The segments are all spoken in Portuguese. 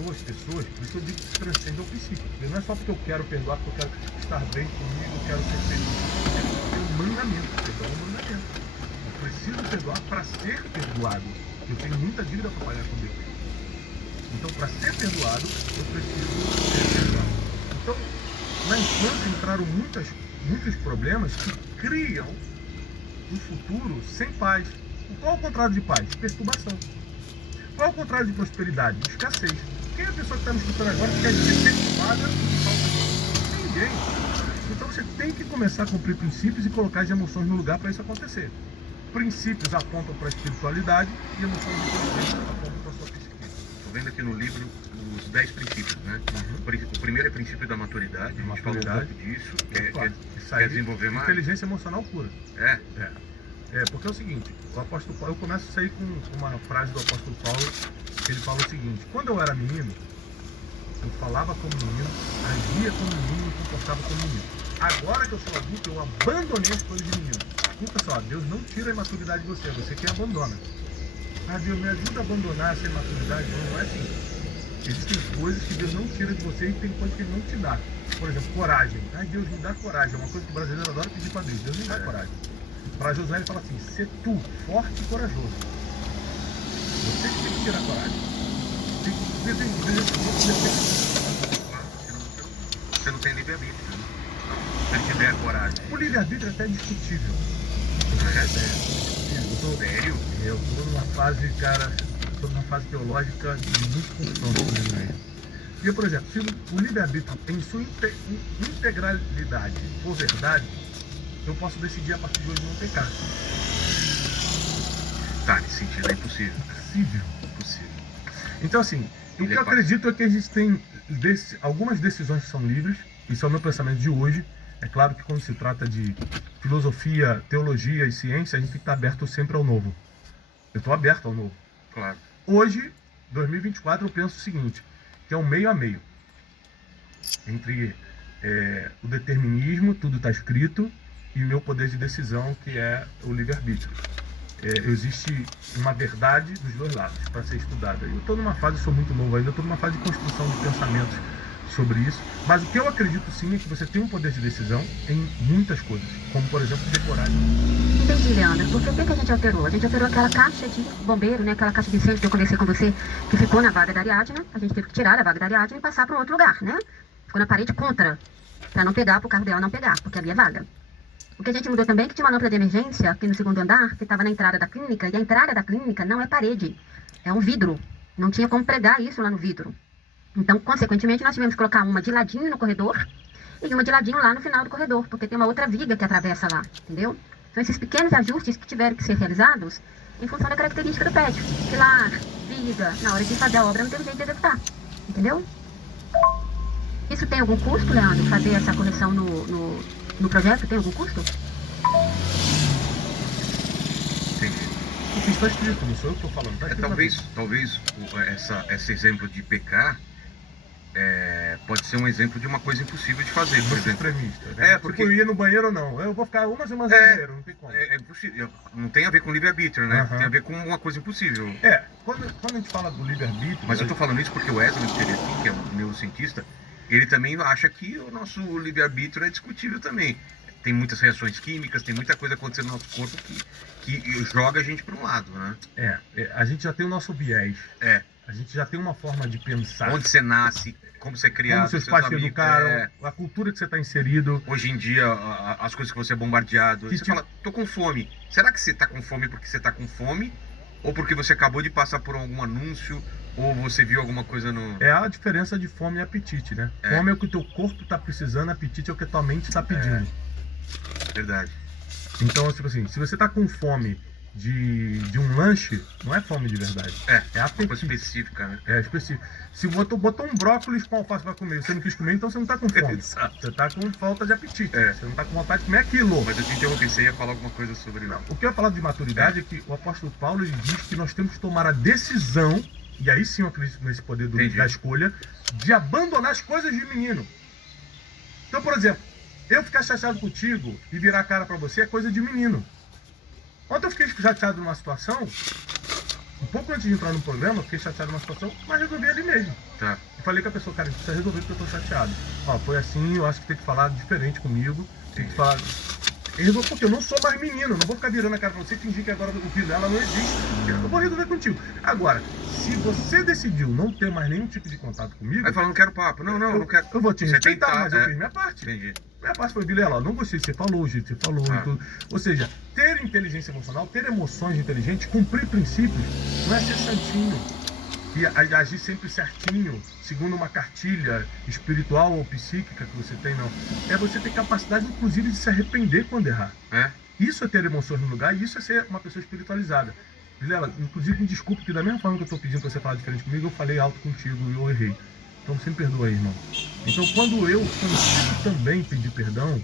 perdoa as pessoas, por isso eu digo que transcende ao princípio. Não é só porque eu quero perdoar, porque eu quero estar bem comigo, eu quero ser feliz. É um mandamento, perdão é um mandamento. Eu preciso perdoar para ser perdoado. Eu tenho muita dívida para pagar com Deus. Então, para ser perdoado, eu preciso ser perdoado. Então, na infância entraram muitos problemas que criam um futuro sem paz. Qual é o contrário de paz? Perturbação. Qual é o contrário de prosperidade? Escassez. Quem é a pessoa que está me escutando agora que quer ser perturbada por falta de ninguém? Então você tem que começar a cumprir princípios e colocar as emoções no lugar para isso acontecer. Princípios apontam para a espiritualidade e emoções apontam para a sua psique. Estou vendo aqui no livro os 10 princípios, né? O primeiro é o princípio da maturidade, a gente falou um pouco disso, quer desenvolver mais. Inteligência emocional pura. Porque é o seguinte, o apóstolo Paulo, eu começo a sair com uma frase do apóstolo Paulo, que ele fala o seguinte: quando eu era menino, eu falava como menino, agia como menino e comportava como menino. Agora que eu sou adulto, eu abandonei as coisas de menino. Escuta só, Deus não tira a imaturidade de você, é você quem abandona. Ah, Deus me ajuda a abandonar essa imaturidade. Não é assim. Existem coisas que Deus não tira de você e tem coisas que Ele não te dá. Por exemplo, coragem. Ah, Deus me dá coragem. É uma coisa que o brasileiro adora pedir para Deus. Deus me dá coragem. Para Josué ele fala assim: ser tu forte e corajoso. Você que tem que tirar coragem. Você não tem livre-arbítrio, né? Se ele tiver coragem. O livre-arbítrio é até discutível. Sério? Eu estou numa fase, cara, numa fase teológica de muito confronto com isso. E, por exemplo, se o livre-arbítrio em sua integralidade for verdade, eu posso decidir a partir de hoje não pecar. Tá, nesse sentido é impossível. Impossível. Então, assim, o que eu acredito é que existem algumas decisões que são livres. Isso é o meu pensamento de hoje. É claro que quando se trata de filosofia, teologia e ciência, a gente tem que estar aberto sempre ao novo. Eu estou aberto ao novo. Claro. Hoje, 2024, eu penso o seguinte, que é um meio a meio. Entre o determinismo, tudo está escrito, e o meu poder de decisão, que é o livre-arbítrio. Existe uma verdade dos dois lados para ser estudada. Eu estou numa fase, sou muito novo ainda, estou numa fase de construção de pensamentos sobre isso, mas o que eu acredito sim é que você tem um poder de decisão em muitas coisas, como por exemplo ter coragem. Entendi, Leandro. Porque o que a gente alterou? A gente alterou aquela caixa de bombeiro, né? Aquela caixa de incêndio que eu conversei com você, que ficou na vaga da Ariadna. A gente teve que tirar a vaga da Ariadna e passar para um outro lugar, né? Ficou na parede contra, para não pegar, para o carro dela não pegar, porque havia vaga. O que a gente mudou também é que tinha uma lâmpada de emergência aqui no segundo andar, que estava na entrada da clínica, e a entrada da clínica não é parede, é um vidro. Não tinha como pregar isso lá no vidro. Então, consequentemente, nós tivemos que colocar uma de ladinho no corredor e uma de ladinho lá no final do corredor, porque tem uma outra viga que atravessa lá, entendeu? São esses pequenos ajustes que tiveram que ser realizados em função da característica do prédio. Pilar, viga, na hora de fazer a obra não teve jeito de executar, entendeu? Isso tem algum custo, Leandro, fazer essa correção no projeto? Tem algum custo? Entendi. Isso está escrito, não sou eu que estou falando. Tá escrito Talvez esse exemplo de pecar pode ser um exemplo de uma coisa impossível de fazer, por exemplo. Extremista, né? Porque eu ia no banheiro ou não. Eu vou ficar uma semana no banheiro, não tem como. É impossível. Não tem a ver com livre-arbítrio, né? Tem a ver com uma coisa impossível. Quando a gente fala do livre-arbítrio... Mas eu tô falando isso porque o Wesley, que ele aqui, que é um neurocientista, ele também acha que o nosso livre-arbítrio é discutível também. Tem muitas reações químicas, tem muita coisa acontecendo no nosso corpo que joga a gente para um lado, né? A gente já tem o nosso viés. A gente já tem uma forma de pensar. Onde você nasce, como você é criado, como seus pais te educaram, a cultura que você está inserido. Hoje em dia, as coisas que você é bombardeado. Você fala, tô com fome. Será que você tá com fome porque você tá com fome? Ou porque você acabou de passar por algum anúncio? Ou você viu alguma coisa no... É a diferença de fome e apetite, né? Fome é o que o teu corpo está precisando, apetite é o que a tua mente está pedindo. Verdade. Então, tipo assim, se você tá com fome de um lanche, não é fome de verdade. É apetite. Coisa específica, né? É específico. Se botou um brócolis com alface pra comer, você não quis comer, então você não tá com fome. Você tá com falta de apetite. Você não tá com vontade de comer aquilo. Mas eu te interrompi, você ia falar alguma coisa sobre... Não. O que eu ia falar de maturidade é que o apóstolo Paulo ele diz que nós temos que tomar a decisão, e aí sim eu acredito nesse poder da escolha, de abandonar as coisas de menino. Então, por exemplo, eu ficar chateado contigo e virar a cara pra você é coisa de menino. Ontem eu fiquei chateado numa situação um pouco antes de entrar no programa, fiquei chateado numa situação, mas resolvi ali mesmo. Tá. E falei com a pessoa, cara, a gente precisa resolver porque eu tô chateado. Ó, foi assim, eu acho que tem que falar diferente comigo. Tem que falar. E resolve porque eu não sou mais menino, não vou ficar virando a cara pra você e fingir que agora o Vilela não existe. Eu vou resolver contigo. Agora, se você decidiu não ter mais nenhum tipo de contato comigo. Aí fala, não quero papo. Não quero. Eu vou te Você respeitar, tentar, mas eu fiz minha parte. Entendi. Minha parte foi, Vilela, não gostei do que você falou, o jeito que você falou e tudo. Ou seja, ter inteligência emocional, ter emoções inteligentes, cumprir princípios, não é ser santinho. E agir sempre certinho, segundo uma cartilha espiritual ou psíquica que você tem, não. É você ter capacidade, inclusive, de se arrepender quando errar. É? Isso é ter emoções no lugar e isso é ser uma pessoa espiritualizada. Vilela, inclusive, me desculpe que da mesma forma que eu estou pedindo para você falar diferente comigo, eu falei alto contigo e eu errei. Então você me perdoa aí, irmão. Então quando eu consigo também pedir perdão,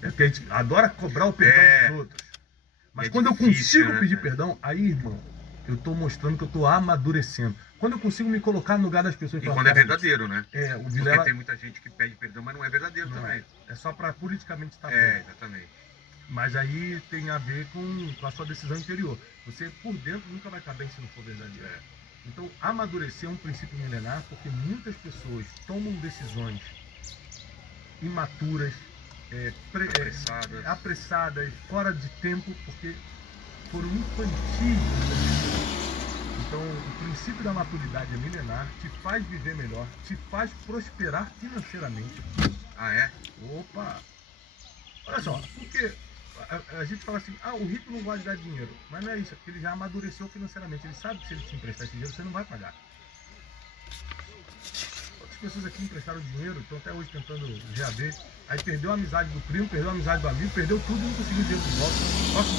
é porque a gente adora cobrar o perdão dos outros. Mas quando eu consigo pedir perdão, aí, irmão, eu estou mostrando que eu estou amadurecendo. Quando eu consigo me colocar no lugar das pessoas... E quando é verdadeiro, né? É, o Vilela... Porque tem muita gente que pede perdão, mas não é verdadeiro também. É só para politicamente estar bem. Exatamente. Mas aí tem a ver com a sua decisão interior. Você, por dentro, nunca vai estar bem se não for verdadeiro. Então, amadurecer é um princípio milenar, porque muitas pessoas tomam decisões imaturas, apressadas, fora de tempo, porque foram infantis. Então, o princípio da maturidade é milenar, te faz viver melhor, te faz prosperar financeiramente. Ah, é? Opa! Olha só, porque a gente fala assim, o rico não gosta de dar dinheiro. Mas não é isso, é porque ele já amadureceu financeiramente. Ele sabe que se ele te emprestar esse dinheiro, você não vai pagar. Outras pessoas aqui emprestaram dinheiro, estão até hoje tentando reaver. Aí perdeu a amizade do primo, perdeu a amizade do amigo, perdeu tudo e não conseguiu o dinheiro de volta. Nossa, o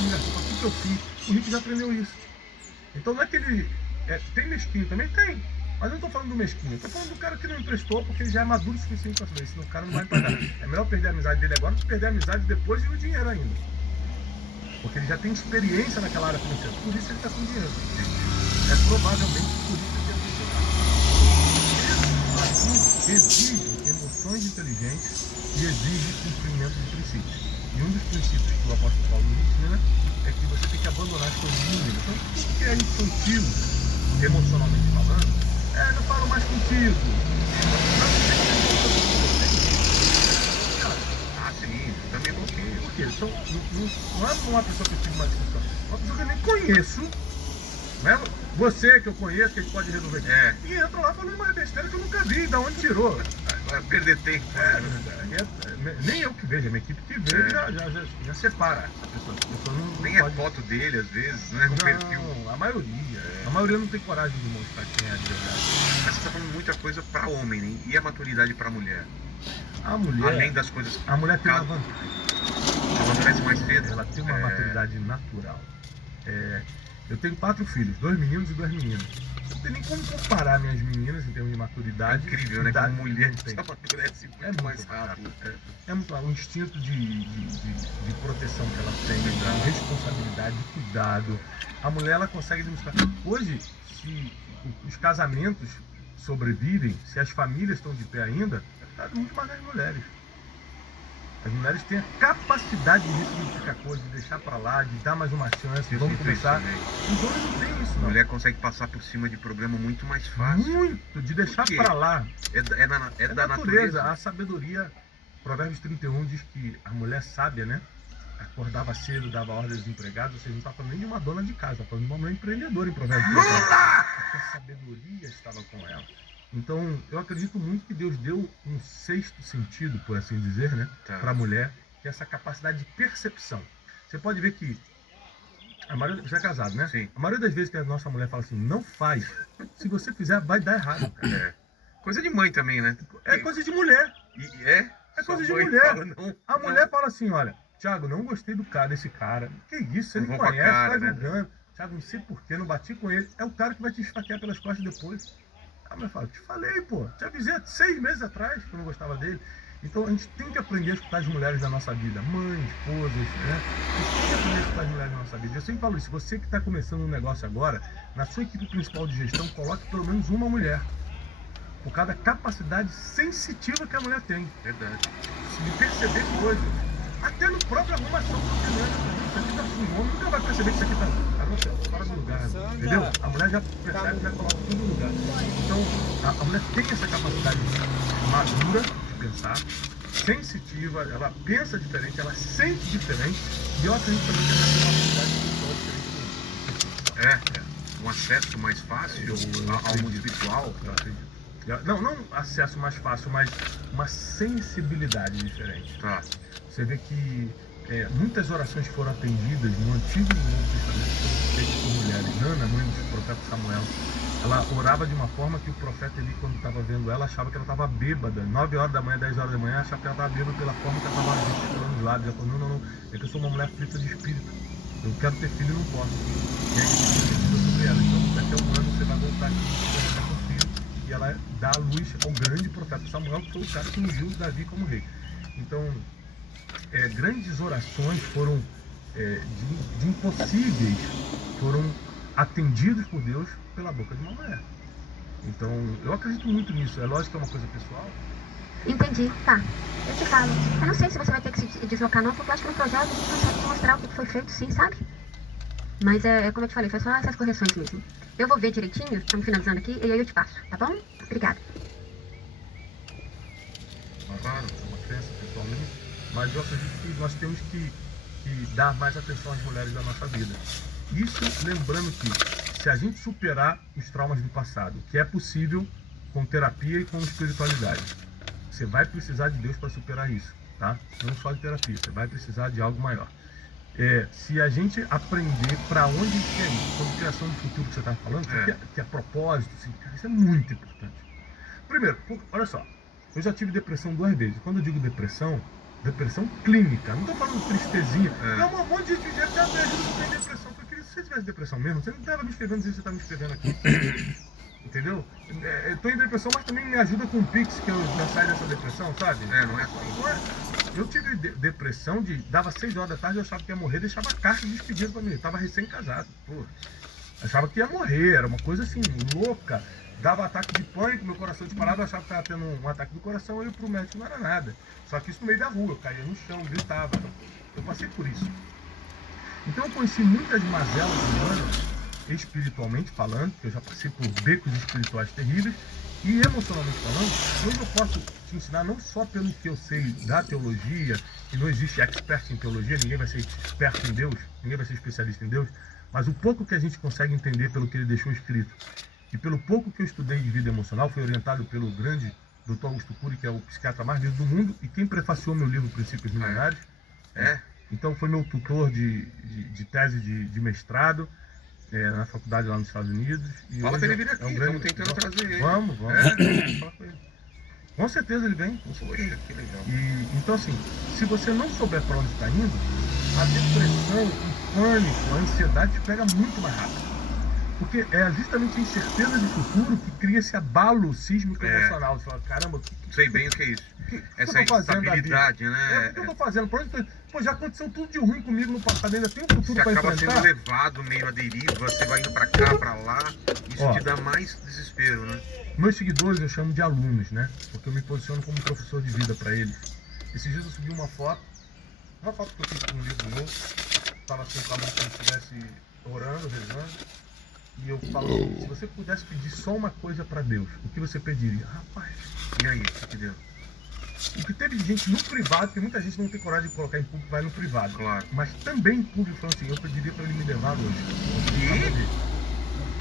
que eu fiz? O rico já aprendeu isso. Então não é que ele... tem mesquinho também? Tem. Mas eu não estou falando do mesquinho, eu estou falando do cara que não emprestou porque ele já é maduro o suficiente para saber, senão o cara não vai pagar. É melhor perder a amizade dele agora do que perder a amizade depois e o dinheiro ainda. Porque ele já tem experiência naquela área financeira, por isso ele está com dinheiro. É provavelmente por isso que ele exige emoções inteligentes e exige cumprimento de princípios. E um dos princípios que o apóstolo Paulo nos ensina é que você tem que abandonar as coisas inúteis. Então, tudo que é infantil, emocionalmente falando, não falo mais contigo. Sim, também bloqueio. Por quê? Então, não é uma pessoa que eu tive uma discussão, é uma pessoa que eu nem conheço, né? Você que eu conheço, que a gente pode resolver aqui. E entra lá falando uma besteira que eu nunca vi, da onde tirou. Vai perder tempo. Nem eu que vejo, a minha equipe que vê já separa a pessoa. A pessoa não nem pode... é foto dele, às vezes, né? Um perfil. A maioria. A maioria não tem coragem de mostrar quem é de verdade. Mas você está falando muita coisa para homem, né? E a maturidade para mulher? A mulher... Além das coisas... A mulher tem uma vantagem. Ela cresce mais cedo. Ela tem uma maturidade natural. Eu tenho 4 filhos, 2 meninos e 2 meninas. Não tem nem como comparar minhas meninas em termos de maturidade. É incrível, né? Como mulher só amadurece muito mais muito rápido. É um instinto de proteção que ela tem, de responsabilidade, de cuidado. A mulher, ela consegue demonstrar. Hoje, se os casamentos sobrevivem, se as famílias estão de pé ainda, é muito mais das mulheres. As mulheres têm a capacidade de ressignificar coisas, de deixar pra lá, de dar mais uma chance, vamos começar. Os homens não têm isso, não. A mulher consegue passar por cima de problema muito mais fácil. Muito, de deixar pra lá. É da natureza. A sabedoria, Provérbios 31 diz que a mulher sábia, né? Acordava cedo, dava ordens aos empregados, ou seja, não está falando nem de uma dona de casa, está falando de uma mulher empreendedora em Provérbios 31. Porque a sabedoria estava com ela. Então, eu acredito muito que Deus deu um 6º sentido, por assim dizer, né, para a mulher, que é essa capacidade de percepção. Você pode ver que a maioria, você é casado, né? Sim. A maioria das vezes que a nossa mulher fala assim, não faz, se você fizer, vai dar errado, cara. Coisa de mãe também, né? É coisa de mulher. É coisa de mulher. Fala, não, a mulher fala assim, olha, Thiago, não gostei desse cara. Que isso, você não conhece, tá julgando. Thiago, não sei porquê, não bati com ele. É o cara que vai te esfaquear pelas costas depois. A mulher fala, te falei, pô, te avisei 6 meses atrás que eu não gostava dele. Então a gente tem que aprender a escutar as mulheres da nossa vida, mães, esposas, né? A gente tem que aprender a escutar as mulheres da nossa vida. Eu sempre falo isso, você que está começando um negócio agora, na sua equipe principal de gestão, coloque pelo menos uma mulher. Por causa da capacidade sensitiva que a mulher tem. Verdade. De perceber coisas. Até no próprio arrumação do dinheiro. Você que está com um homem, nunca vai perceber que isso aqui está você fora do lugar, entendeu? A mulher já percebe, já coloca tudo no lugar. Então, a mulher tem essa capacidade madura de pensar, sensitiva, ela pensa diferente, ela sente diferente, e eu acredito também que ela tem uma capacidade espiritual diferente. Um acesso mais fácil ao mundo espiritual. Eu acredito. Não acesso mais fácil, mas uma sensibilidade diferente. Tá. Você vê que muitas orações foram atendidas no Antigo e no Novo Testamento, foram feitas por mulheres. Ana, mãe do profeta Samuel, ela orava de uma forma que o profeta ali, quando estava vendo ela, achava que ela estava bêbada. 9 horas da manhã, 10 horas da manhã, achava que ela estava bêbada pela forma que ela estava gesticulando os lábios. Ela falou, não, é que eu sou uma mulher aflita de espírito. Eu quero ter filho e não posso. E aí ele sobre ela. Então, daqui a um ano você vai voltar aqui e vai com filho. E ela dá a luz ao grande profeta Samuel, que foi o cara que ungiu Davi como rei. Então, grandes orações foram de impossíveis, foram atendidos por Deus pela boca de uma mulher. Então, eu acredito muito nisso. É lógico que é uma coisa pessoal. Entendi, tá. Eu te falo. Eu não sei se você vai ter que se deslocar não, porque eu acho que no projeto a gente consegue te mostrar o que foi feito, sim, sabe? Mas como eu te falei, foi só essas correções mesmo. Eu vou ver direitinho, estamos finalizando aqui, e aí eu te passo, tá bom? Obrigada. Claro, é uma crença pessoalmente, mas eu acredito que nós temos que dar mais atenção às mulheres da nossa vida. Isso lembrando que se a gente superar os traumas do passado, que é possível com terapia e com espiritualidade, você vai precisar de Deus para superar isso, tá? Não só de terapia, você vai precisar de algo maior. Se a gente aprender para onde a gente quer ir, sobre criação de futuro que você está falando, que é propósito, assim, isso é muito importante. Primeiro, olha só, eu já tive depressão 2 vezes. Quando eu digo depressão clínica, não estou falando tristezinha. É um monte de gente que já me ajuda a ter depressão. Porque queria, se você tivesse depressão mesmo, você não estava me escrevendo assim, você está me escrevendo aqui. Entendeu? Estou em depressão, mas também me ajuda com o Pix, que eu já saio dessa depressão, sabe? Não é só. Eu tive depressão dava 6 horas da tarde, eu achava que ia morrer, deixava carta de despedida pra mim. Eu tava recém-casado, pô. Achava que ia morrer, era uma coisa assim, louca. Dava ataque de pânico, meu coração disparava, eu achava que estava tendo um ataque do coração, eu ia pro médico, não era nada. Só que isso no meio da rua, eu caía no chão, gritava. Eu passei por isso. Então eu conheci muitas mazelas humanas, espiritualmente falando, que eu já passei por becos espirituais terríveis, e emocionalmente falando, hoje eu posso te ensinar não só pelo que eu sei da teologia, que não existe expert em teologia, ninguém vai ser experto em Deus, ninguém vai ser especialista em Deus, mas o pouco que a gente consegue entender pelo que ele deixou escrito, e pelo pouco que eu estudei de vida emocional, fui orientado pelo grande Dr. Augusto Cury, que é o psiquiatra mais lido do mundo, e quem prefaciou meu livro Princípios Milenares. Então foi meu tutor de tese de mestrado, na faculdade lá nos Estados Unidos. E fala pra ele vir aqui, estamos tentando trazer ele. Vamos. Fala com ele. Com certeza ele vem. Poxa, que legal. Então assim, se você não souber para onde está indo, a depressão, o pânico, a ansiedade te pega muito mais rápido. Porque é justamente a incerteza de futuro que cria esse abalo sísmico emocional. Você fala, caramba, sei bem o que é isso. Essa instabilidade, né? O que eu tô fazendo? Pô, já aconteceu tudo de ruim comigo no passado, ainda tem um futuro para enfrentar. Você acaba sendo levado meio à deriva, você vai indo para cá, para lá, isso te dá mais desespero, né? Meus seguidores eu chamo de alunos, né? Porque eu me posiciono como professor de vida para eles. Esses dias eu subi uma foto que eu fiz com um livro novo, estava assim com a mão como se estivesse orando, rezando. E eu falo, se você pudesse pedir só uma coisa para Deus, o que você pediria? Rapaz, e aí, o que deu? O que teve de gente no privado, porque muita gente não tem coragem de colocar em público, vai no privado. Claro. Mas também em público falando assim, eu pediria para ele me levar hoje.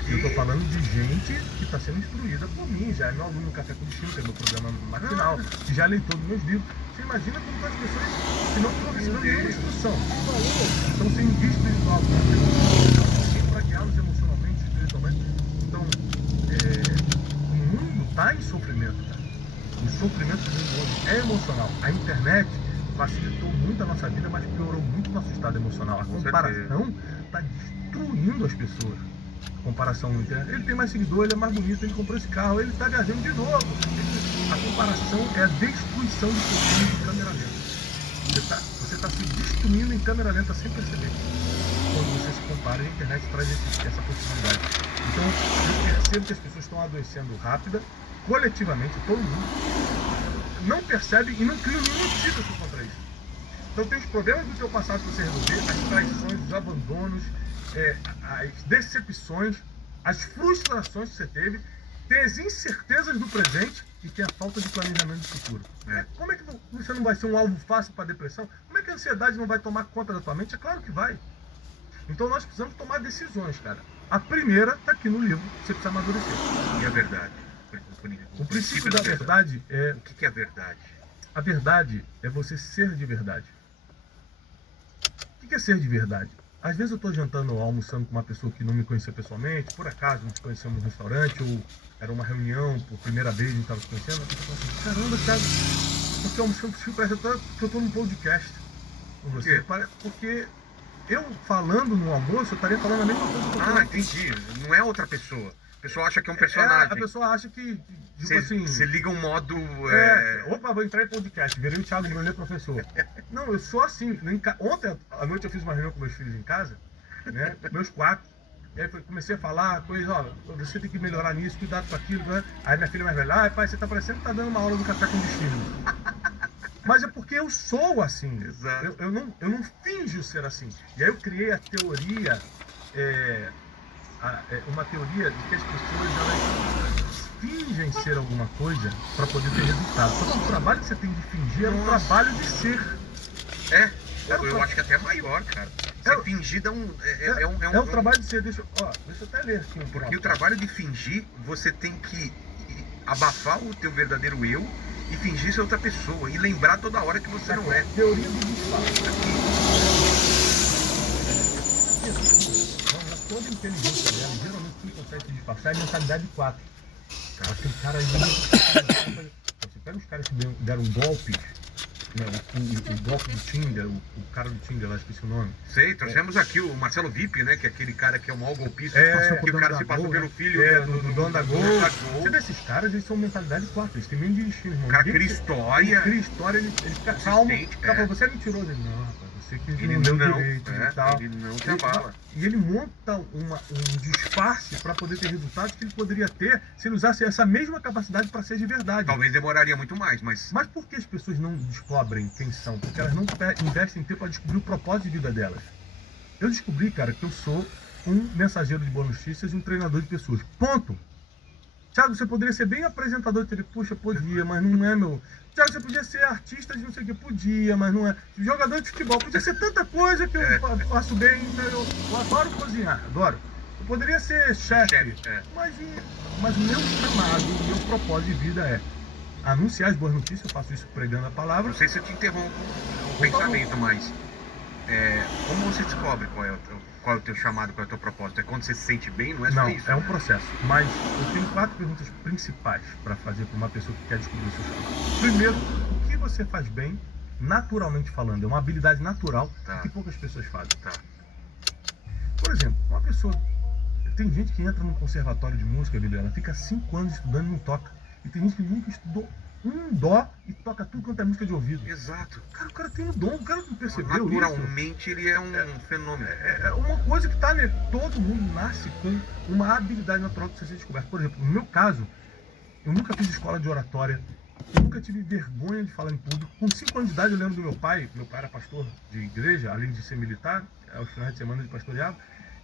Eu tô falando de gente que está sendo instruída por mim, já é meu aluno no Café com Destino, que é meu programa matinal, que já é leitor dos meus livros. Você imagina como as pessoas que não estão recebendo nenhuma instrução, estão sem guia espiritual, para guiá-los emocionalmente, espiritualmente. Então, o mundo está em sofrimento, cara. O sofrimento do mundo hoje é emocional. A internet facilitou muito a nossa vida, mas piorou muito o nosso estado emocional. A comparação está destruindo as pessoas. Comparação na internet. Ele tem mais seguidor, ele é mais bonito, ele comprou esse carro, ele está viajando de novo. A comparação é a destruição de pessoas em câmera lenta. Você está se destruindo em câmera lenta sem perceber. Quando você se compara, a internet traz essa possibilidade. Então, eu percebo que as pessoas estão adoecendo rápida, coletivamente, todo mundo não percebe e não cria nenhum antídoto contra isso. Então tem os problemas do teu passado que você resolver, as traições, os abandonos, as decepções, as frustrações que você teve, tem as incertezas do presente e tem a falta de planejamento do futuro. Como é que você não vai ser um alvo fácil para depressão? Como é que a ansiedade não vai tomar conta da tua mente? É claro que vai. Então nós precisamos tomar decisões, cara. A primeira está aqui no livro, você precisa amadurecer. E a verdade? O princípio da verdade é... O que é a verdade? A verdade é você ser de verdade. O que é ser de verdade? Às vezes eu estou jantando ou almoçando com uma pessoa que não me conhecia pessoalmente, por acaso nos conhecemos no restaurante, ou era uma reunião, por primeira vez a gente estava se conhecendo, a pessoa fala assim, caramba, Thiago, eu estou almoçando contigo, parece que eu estou num podcast com você. Porque eu falando no almoço, eu estaria falando a mesma coisa que eu tô falando. Entendi. Não é outra pessoa. A pessoa acha que é um personagem. A pessoa acha que, tipo assim... Você liga um modo... Opa, vou entrar em podcast, virei o Thiago Brunet professor. Não, eu sou assim. Ontem à noite eu fiz uma reunião com meus filhos em casa, né? Meus 4. E aí comecei a falar coisas, ó, você tem que melhorar nisso, cuidado com aquilo, né? Aí minha filha mais velha, pai, você tá parecendo que tá dando uma aula do café com destino. Mas é porque eu sou assim. Exato. Eu não finjo ser assim. E aí eu criei a teoria... uma teoria de que as pessoas elas fingem ser alguma coisa para poder ter resultado. Só que o trabalho que você tem de fingir é um trabalho de ser. Eu acho que até é maior, cara. Você fingir dá um... É um trabalho de ser. Deixa eu até ler aqui um pouco. Porque o trabalho de fingir, você tem que abafar o teu verdadeiro eu e fingir ser outra pessoa. E lembrar toda hora que você não é. Teoria do disfarce. Toda inteligência dela, geralmente quem consegue se disfarçar é a mentalidade 4. Aquele cara aí, você pega os caras que deram golpes, né, o golpe do Tinder, o cara do Tinder lá, esqueci o nome. Sei, trouxemos aqui o Marcelo Vip, né, que é aquele cara que é o maior golpista, que o cara se passou pelo filho do dono da Gol. Você vê esses caras, eles são mentalidade 4, eles têm meio de destino, irmão. O cara cria história. Ele fica calmo. Cara, você é mentiroso. Ele, não, rapaz, você que ele não deu direito e tal. Ele não trabalha. E ele monta um disfarce para poder ter resultados que ele poderia ter se ele usasse essa mesma capacidade para ser de verdade. Talvez demoraria muito mais, mas... Mas por que as pessoas não descobrem quem são? Porque elas não investem tempo para descobrir o propósito de vida delas. Eu descobri, cara, que eu sou um mensageiro de boas notícias e um treinador de pessoas. Ponto. Thiago, você poderia ser bem apresentador de TV. Puxa, podia, mas não é meu... Thiago, você podia ser artista de não sei o que. Podia, mas não é... Jogador de futebol. Podia ser tanta coisa que eu faço bem. Eu adoro cozinhar, adoro. Eu poderia ser chefe. Mas o meu chamado, o meu propósito de vida é anunciar as boas notícias. Eu faço isso pregando a palavra. Não sei se eu te interrompo o pensamento, mas... como você descobre qual é o teu chamado, qual é o teu propósito? É quando você se sente bem, não é só isso? Não, é um processo. Mas eu tenho 4 perguntas principais para fazer para uma pessoa que quer descobrir o seu chamado. Primeiro, o que você faz bem, naturalmente falando? É uma habilidade natural que poucas pessoas fazem. Por exemplo, uma pessoa... Tem gente que entra num conservatório de música, ela fica 5 anos estudando e não toca. E tem gente que nunca estudou um dó e toca tudo quanto é música de ouvido. Exato. Cara, o cara tem um dom, o cara não percebeu isso. Naturalmente ele é um fenômeno. É uma coisa que tá, né? Todo mundo nasce com uma habilidade natural que precisa ser descoberta. Por exemplo, no meu caso, eu nunca fiz escola de oratória, eu nunca tive vergonha de falar em público. Com 5 anos de idade eu lembro do meu pai era pastor de igreja, além de ser militar, aos finais de semana ele pastoreava,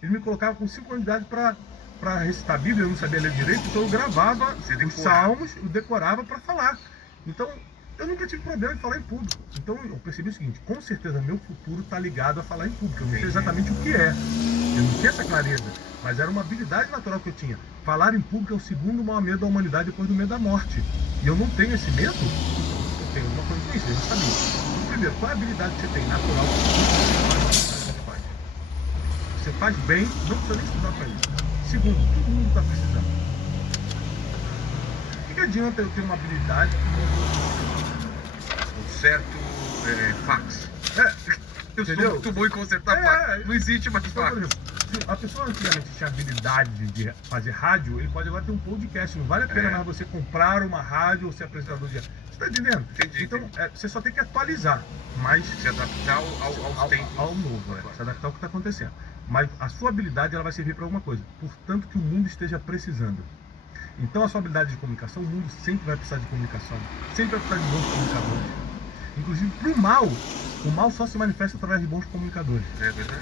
ele me colocava com 5 anos de idade para recitar a Bíblia, eu não sabia ler direito, então eu gravava os salmos, eu decorava para falar. Então, eu nunca tive problema em falar em público. Então, eu percebi o seguinte, com certeza meu futuro está ligado a falar em público. Eu não sei exatamente o que é, eu não tinha essa clareza, mas era uma habilidade natural que eu tinha. Falar em público é o segundo maior medo da humanidade depois do medo da morte. E eu não tenho esse medo, eu tenho uma coisa que eu não sabia. Então, primeiro, qual é a habilidade que você tem natural que você faz? Você faz bem, não precisa nem estudar para isso. Segundo, todo mundo está precisando. O que adianta eu ter uma habilidade? Um certo fax. Eu sou muito bom em consertar fax. Não existe mais então, fax. Por exemplo, se a pessoa antigamente tinha habilidade de fazer rádio, ele pode agora ter um podcast. Não vale a pena mais você comprar uma rádio ou ser apresentador de rádio. Você está entendendo? Entendi. Então, você só tem que atualizar, mas se adaptar aos tempos. Ao novo, se adaptar ao que está acontecendo. Mas a sua habilidade ela vai servir para alguma coisa, portanto que o mundo esteja precisando. Então a sua habilidade de comunicação, o mundo sempre vai precisar de comunicação, sempre vai precisar de bons comunicadores. Inclusive para o mal só se manifesta através de bons comunicadores. É verdade.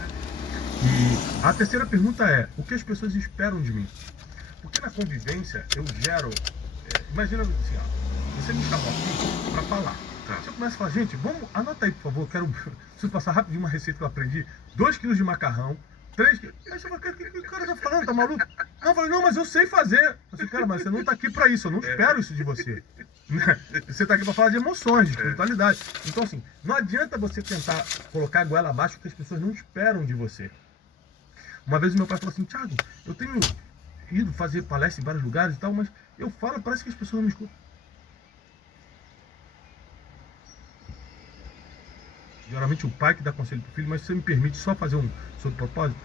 E a terceira pergunta é, o que as pessoas esperam de mim? Porque na convivência eu gero... imagina assim, ó, você me chamou aqui para falar. Tá. Você começa a falar, gente, vamos, anota aí, por favor, preciso passar rapidinho uma receita que eu aprendi. 2 quilos de macarrão, 3 quilos... Aí você fala, o que o cara tá falando? Tá maluco? Não, eu falei, não, mas eu sei fazer. Eu falei, cara, mas você não tá aqui para isso, eu não espero isso de você. Você tá aqui para falar de emoções, de espiritualidade. Então, assim, não adianta você tentar colocar a goela abaixo porque as pessoas não esperam de você. Uma vez o meu pai falou assim, Thiago, eu tenho ido fazer palestra em vários lugares e tal, mas eu falo, parece que as pessoas não me escutam. Geralmente o pai que dá conselho pro filho, mas você me permite só fazer um sobre propósito?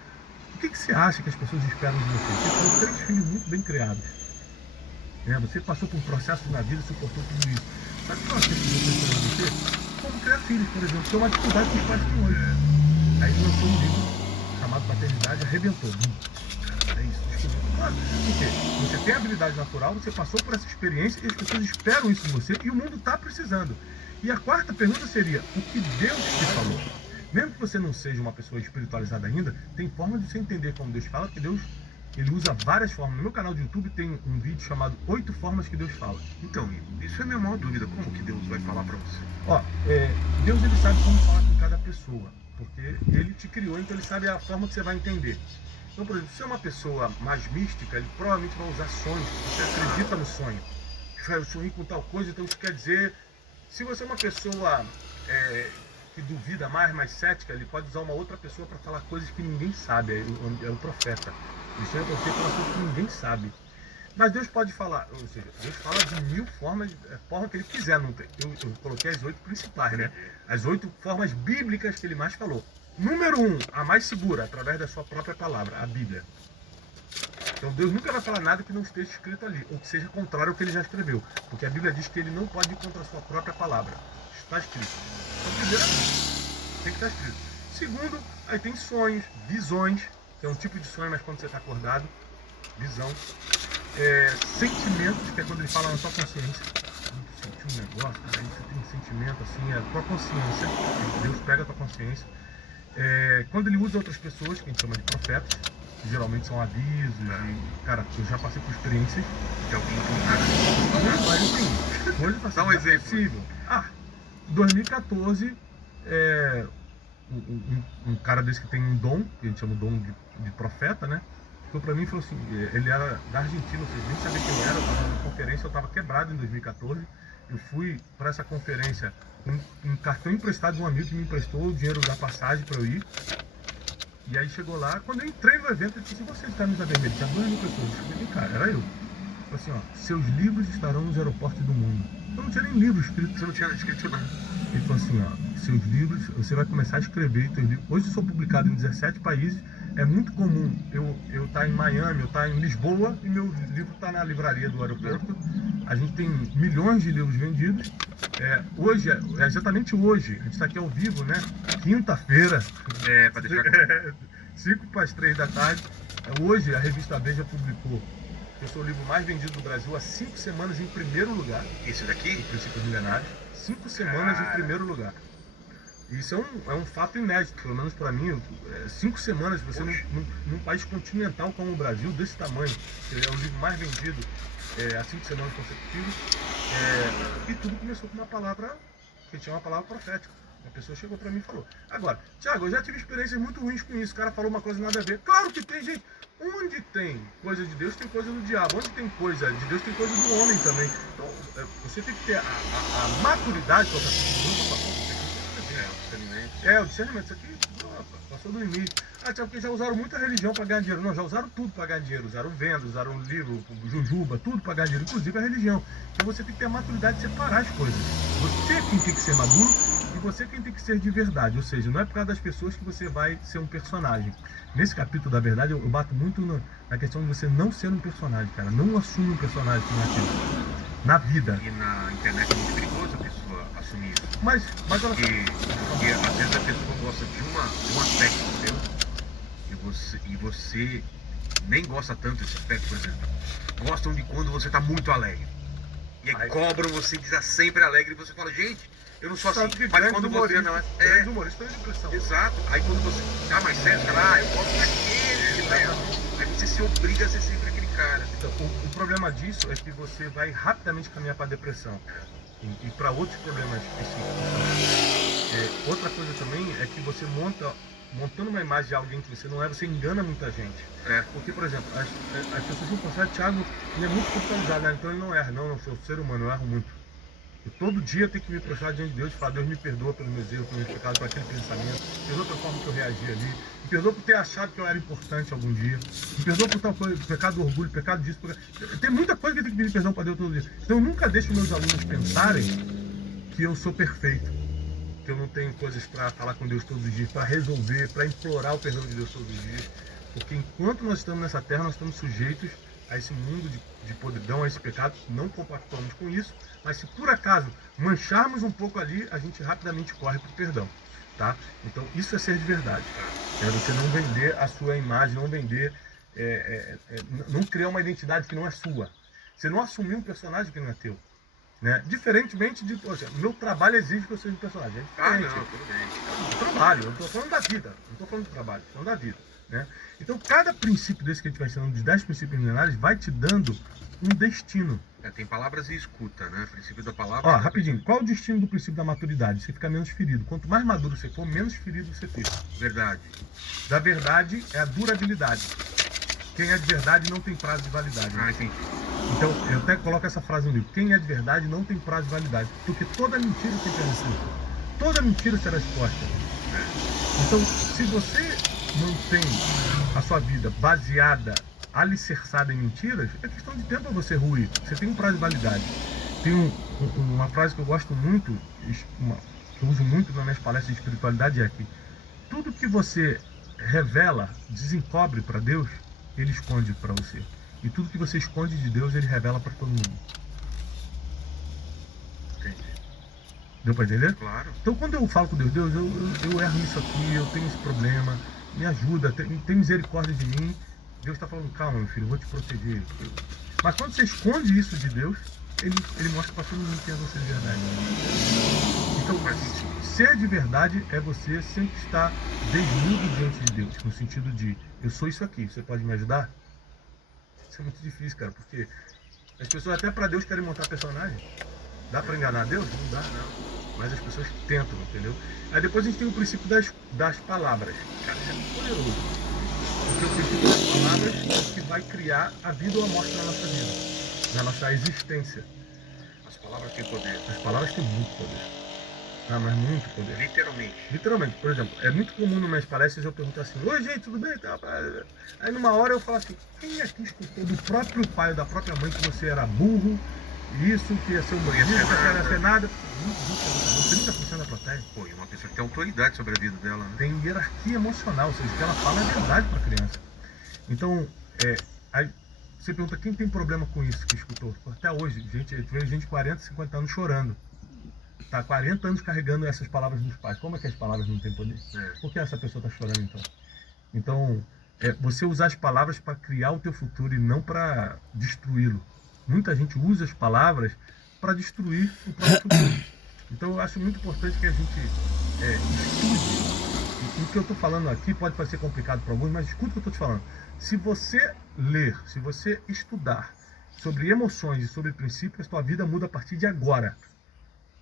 O que você acha que as pessoas esperam de você? Você tem 3 filhos muito bem criados. Você passou por processos na vida, suportou tudo isso. Sabe o que eu acho que as pessoas esperam de você? Como criar filhos, por exemplo, que é uma dificuldade que os pais têm hoje. Aí ele lançou um livro chamado Paternidade Arrebentou. É isso, desculpa. Claro, porque você tem habilidade natural, você passou por essa experiência e as pessoas esperam isso de você e o mundo está precisando. E a quarta pergunta seria, o que Deus te falou? Mesmo que você não seja uma pessoa espiritualizada ainda, tem forma de você entender como Deus fala, porque Deus, ele usa várias formas. No meu canal de YouTube tem um vídeo chamado 8 formas que Deus fala. Então, isso é a minha maior dúvida. Como que Deus vai falar para você? Deus, ele sabe como falar com cada pessoa, porque ele te criou, então ele sabe a forma que você vai entender. Então, por exemplo, se é uma pessoa mais mística, ele provavelmente vai usar sonhos. Você acredita no sonho. Eu sonhei com tal coisa, então isso quer dizer... Se você é uma pessoa que duvida mais cética, ele pode usar uma outra pessoa para falar coisas que ninguém sabe. É o profeta. Ele chega para você e fala coisas que ninguém sabe. Mas Deus pode falar, ou seja, Deus fala de 1000 formas, forma que ele quiser. Não tem, eu coloquei as 8 principais, né? As 8 formas bíblicas que ele mais falou. Número 1, a mais segura, através da sua própria palavra, a Bíblia. Então Deus nunca vai falar nada que não esteja escrito ali, ou que seja contrário ao que ele já escreveu. Porque a Bíblia diz que ele não pode ir contra a sua própria palavra. Está escrito. Então, primeiro, tem que estar escrito. Segundo, aí tem sonhos, visões, que é um tipo de sonho, mas quando você está acordado, visão. Sentimentos, que é quando ele fala na sua consciência. Sentir um negócio, aí você tem um sentimento assim, é a tua consciência. Deus pega a tua consciência. Quando ele usa outras pessoas, que a gente chama de profetas, que geralmente são avisos, e, cara, eu já passei por experiências De alguém com mas assim, hoje Dá um exemplo. Em 2014, um cara desse que tem um dom, que a gente chama o dom de profeta, né? Ficou pra mim e falou assim, ele era da Argentina, ou seja, nem sabia quem eu era, eu estava numa conferência, eu estava quebrado em 2014, eu fui para essa conferência com um cartão emprestado de um amigo que me emprestou o dinheiro da passagem para eu ir. E aí chegou lá, quando eu entrei no evento, ele disse assim, você de camisa vermelha, tinha 2.000 pessoas. Eu falei, cara, era eu. Falei assim, seus livros estarão nos aeroportos do mundo. Eu não tinha nem livro escrito. Você não tinha escrito nada. Ele falou assim, seus livros, você vai começar a escrever teus livros. Hoje eu sou publicado em 17 países. É muito comum eu estar em Miami, eu estar em Lisboa e meu livro está na livraria do aeroporto. A gente tem milhões de livros vendidos. Hoje, exatamente hoje, a gente está aqui ao vivo, né? Quinta-feira. Para deixar... 5 para as 3 da tarde. Hoje a revista Veja publicou que eu sou o livro mais vendido do Brasil há 5 semanas em primeiro lugar. Esse daqui? Princípios Milenares. 5 semanas em primeiro lugar. Isso é um fato inédito, pelo menos para mim. 5 semanas, você num país continental como o Brasil, desse tamanho, que é o livro mais vendido há 5 semanas consecutivas. E tudo começou com uma palavra, que tinha uma palavra profética. A pessoa chegou para mim e falou, agora, Thiago, eu já tive experiências muito ruins com isso, o cara falou uma coisa nada a ver. Claro que tem, gente. Onde tem coisa de Deus, tem coisa do diabo. Onde tem coisa de Deus, tem coisa do homem também. Então, você tem que ter a maturidade para o discernimento. Isso aqui passou do limite. Tiago, porque já usaram muita religião para ganhar dinheiro. Não, já usaram tudo para ganhar dinheiro. Usaram venda, usaram livro, jujuba, tudo para ganhar dinheiro, inclusive a religião. Então você tem que ter a maturidade de separar as coisas. Você é quem tem que ser maduro e você é quem tem que ser de verdade. Ou seja, não é por causa das pessoas que você vai ser um personagem. Nesse capítulo da verdade, eu bato muito na questão de você não ser um personagem, cara. Não assume um personagem na vida. E na internet é muito perigoso a pessoa assumir isso. Mas ela... Porque às vezes a pessoa gosta de um aspecto seu e você nem gosta tanto desse aspecto, por exemplo. Gostam de quando você está muito alegre. E aí cobram você de estar sempre alegre e você fala, gente, eu não sou assim. Tanto que Mas grandes quando você não humoristas, é. grandes humoristas estão em depressão. Exato. Aí quando você tá mais sério, você fala, eu gosto daquele que leva. Aí você se obriga a ser sempre aquele cara. Então, o problema disso é que você vai rapidamente caminhar para a depressão e para outros problemas específicos. Outra coisa também é que você montando uma imagem de alguém que você não é, você engana muita gente. Porque, por exemplo, as pessoas vão pensar, Thiago, ele é muito espiritualizado, né? Então ele não erra. Não, sou ser humano, eu erro muito. Eu todo dia tenho que me prostrar diante de Deus e falar, Deus me perdoa pelos meus erros, pelos meus pecados, por aquele pensamento, me perdoa pela forma que eu reagi ali, me perdoa por ter achado que eu era importante algum dia, me perdoa por tal coisa, pecado do orgulho, pecado disso, tem muita coisa que eu tenho que pedir perdão para Deus todo dia. Então eu nunca deixo meus alunos pensarem que eu sou perfeito, que eu não tenho coisas para falar com Deus todos os dias, para resolver, para implorar o perdão de Deus todos os dias, porque enquanto nós estamos nessa terra, nós estamos sujeitos a esse mundo de podridão, a esse pecado, não compactuamos com isso, mas se por acaso mancharmos um pouco ali, a gente rapidamente corre para o perdão, tá? Então isso é ser de verdade, é você não vender a sua imagem, não vender, não criar uma identidade que não é sua, você não assumir um personagem que não é teu, né? Diferentemente de, poxa, meu trabalho exige que eu seja um personagem, é diferente. Não, tudo bem. É um trabalho, eu estou falando da vida, não estou falando do trabalho, estou falando da vida. Né? Então, cada princípio desse que a gente vai ensinando, de 10 princípios milenares, vai te dando um destino. Tem palavras e escuta, né? O princípio da palavra. Ó, rapidinho, qual é o destino do princípio da maturidade? Você fica menos ferido. Quanto mais maduro você for, menos ferido você fica. Verdade. Da verdade é a durabilidade. Quem é de verdade não tem prazo de validade. Entendi. Então, eu até coloco essa frase no livro. Quem é de verdade não tem prazo de validade. Porque toda mentira tem pedacinho. Toda mentira será exposta. Então, se você mantém a sua vida baseada, alicerçada em mentiras, é questão de tempo para você ruir. Você tem um prazo de validade. Tem uma frase que eu gosto muito, que eu uso muito nas minhas palestras de espiritualidade, é que tudo que você revela, desencobre para Deus, Ele esconde para você. E tudo que você esconde de Deus, Ele revela para todo mundo. Entendi. Deu para entender? Claro. Então, quando eu falo com Deus, eu erro nisso aqui, eu tenho esse problema, me ajuda, tem misericórdia de mim. Deus está falando, calma, meu filho, eu vou te proteger. Mas quando você esconde isso de Deus, ele mostra para todo mundo quem é você de verdade. Então, ser de verdade é você sempre estar desnudo diante de Deus, no sentido de, eu sou isso aqui, você pode me ajudar? Isso é muito difícil, cara, porque as pessoas até para Deus querem montar personagem. Dá para enganar Deus? Não dá, não. Mas as pessoas tentam, entendeu? Aí depois a gente tem o princípio das palavras. Cara, isso é poderoso. Porque o princípio das palavras é o que vai criar a vida ou a morte na nossa vida, na nossa existência. As palavras têm poder. As palavras têm muito poder. Ah, mas muito poder. Literalmente. Literalmente. Por exemplo, é muito comum nas minhas palestras eu perguntar assim, oi gente, tudo bem? Aí numa hora eu falo assim, quem aqui escutou do próprio pai ou da própria mãe que você era burro, isso, que ia ser um banheiro, que não ia ser nada? 30% da plateia. Pô, e uma pessoa que tem autoridade sobre a vida dela, né? Tem hierarquia emocional, ou seja, o que ela fala é verdade para a criança. Então, aí você pergunta quem tem problema com isso que escutou. Até hoje, gente de 40, 50 anos chorando. Tá 40 anos carregando essas palavras dos pais. Como é que as palavras não têm poder? Por que essa pessoa está chorando então? Então, você usar as palavras para criar o teu futuro e não para destruí-lo. Muita gente usa as palavras para destruir o próprio futuro. Então eu acho muito importante que a gente estude. O que eu estou falando aqui pode parecer complicado para alguns, mas escuta o que eu estou te falando. Se você ler, se você estudar sobre emoções e sobre princípios, tua vida muda a partir de agora.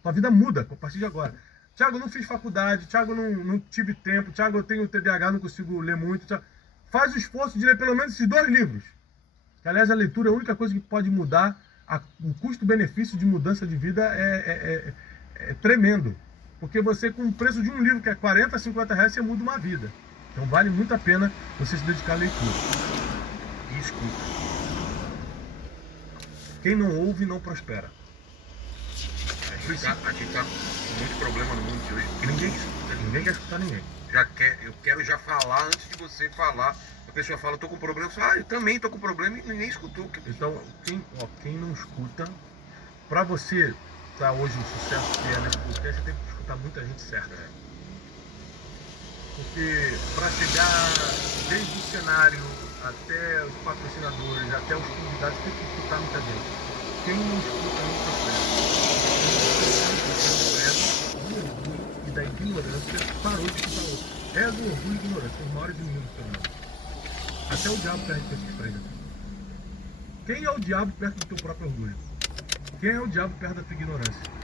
Tua vida muda a partir de agora. Thiago, eu não fiz faculdade, Thiago, não tive tempo, Thiago, eu tenho TDAH, não consigo ler muito. Thiago, faz o esforço de ler pelo menos esses 2 livros. Que, aliás, a leitura é a única coisa que pode mudar, o custo-benefício de mudança de vida é tremendo. Porque você, com o preço de um livro, que é 40, 50 reais, você muda uma vida. Então vale muito a pena você se dedicar à leitura. E escuta. Quem não ouve, não prospera. A gente tá com muito problema no mundo de hoje, porque ninguém escuta. Ninguém quer escutar ninguém. Eu quero já falar antes de você falar. A pessoa fala, eu tô com problema. Eu falo, eu também tô com problema e ninguém escutou. Então, quem não escuta, para você estar hoje no sucesso que é nesse podcast, você tem que escutar muita gente certa. Porque para chegar desde o cenário até os patrocinadores, até os convidados, tem que escutar muita gente. Quem não escuta não prospera. os maiores inimigos do ser humano. Até o diabo perde para esses três. Quem é o diabo perto do teu próprio orgulho? Quem é o diabo perto da tua ignorância?